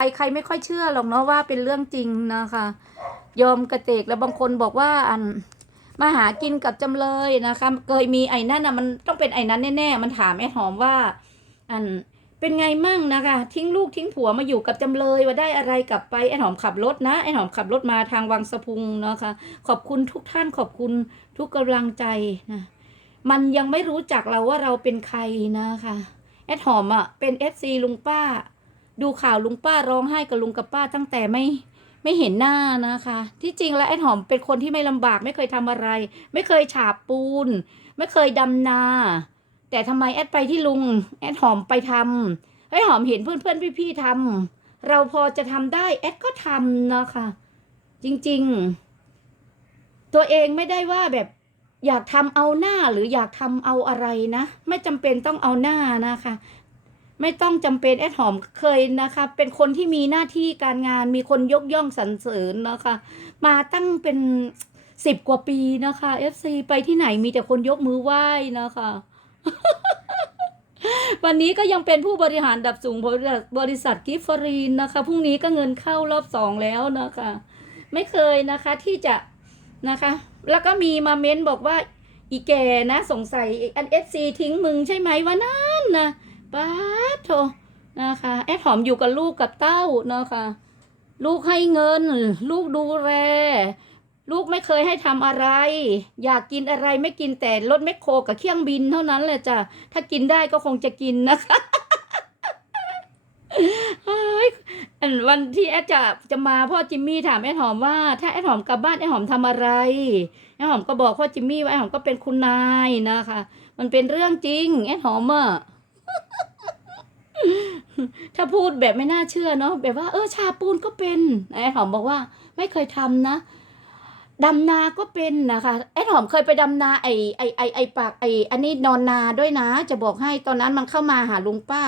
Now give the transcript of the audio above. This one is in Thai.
ใครใครไม่ค่อยเชื่อหรอกเนาะว่าเป็นเรื่องจริงนะคะยอมกระเตกแล้วบางคนบอกว่าอันมาหากินกับจำเลยนะคะ เคยมีไอ้นั่นอะมันต้องเป็นไอ้นั้นแน่ๆมันถามแอดหอมว่า อันเป็นไงมั่งนะคะ ทิ้งลูกทิ้งผัวมาอยู่กับจำเลยว่าได้อะไรกลับไปไอ้หอมขับรถนะไอ้หอมขับรถมาทางวังสะพุงนะคะ ขอบคุณทุกท่านขอบคุณทุกกำลังใจนะมันยังไม่รู้จักเราว่าเราเป็นใครนะคะแอดหอมอะเป็นเอฟซีลุงป้า ดูข่าวลุงป้าร้องไห้กับลุงกับป้าตั้งแต่ไม่ไม่เห็นหน้านะคะ ที่จริงแล้วแอดหอมเป็นคนที่ไม่ลำบากไม่เคยทำอะไร ไม่เคยฉาบปูน ไม่เคยดำนา แต่ทำไมแอดไปที่ลุง แอดหอมไปทำไอ้หอมเห็นเพื่อนเพื่อนพี่พี่ทำเราพอจะทำได้แอดก็ทำนะคะ จริง ๆ ตัวเองไม่ได้ว่าแบบอยากทำเอาหน้าหรืออยากทำเอาอะไรนะ ไม่จำเป็นต้องเอาหน้านะคะ ไม่ต้องจำเป็นแอดหอมเคยนะคะ เป็นคนที่มีหน้าที่การงานมีคนยกย่องสรรเสริญนะคะ มาตั้งเป็นสิบกว่าปีนะคะ FC ไปที่ไหนมีแต่คนยกมือไหว้นะคะ วันนี้ก็ยังเป็นผู้บริหารดับสูงบริษัทบริษัทกิฟฟรีนนะคะพรุ่งนี้ก็เงินเข้ารอบสองแล้วนะคะ ไม่เคยนะคะที่จะนะคะ แล้วก็มีมาเม้นบอกว่าอีแกนะ สงสัยอันเอฟซีทิ้งมึงใช่ไหมวะนั่นนะ ป้าโทนะคะแอดหอมอยู่กับลูกกับเต้านะคะ ลูกให้เงิน ลูกดูแลลูกไม่เคยให้ทำอะไร อยากกินอะไรไม่กินแต่รถแมคโครกับเครื่องบินเท่านั้นแหละจ้ะถ้ากินได้ก็คงจะกินนะคะวันที่แอดจะจะมาพ่อจิมมี่ถามแอดหอมว่า ถ้าแอดหอมกลับบ้านแอดหอมทำอะไรแอดหอมก็บอกพ่อจิมมี่ว่าแอดหอมก็เป็นคุณนายนะคะ มันเป็นเรื่องจริงแอดหอมอะ ถ้าพูดแบบไม่น่าเชื่อเนาะแบบว่าเออชาปูนก็เป็นไอ้หอมบอกว่า ไม่เคยทำนะดำนาก็เป็นนะคะไอ้หอมเคยไปดำนาไอ้ไอ้ไอไอปากไอ้อันนี้นอนนาด้วยนะ จะบอกให้ตอนนั้นมันเข้ามาหาลุงป้า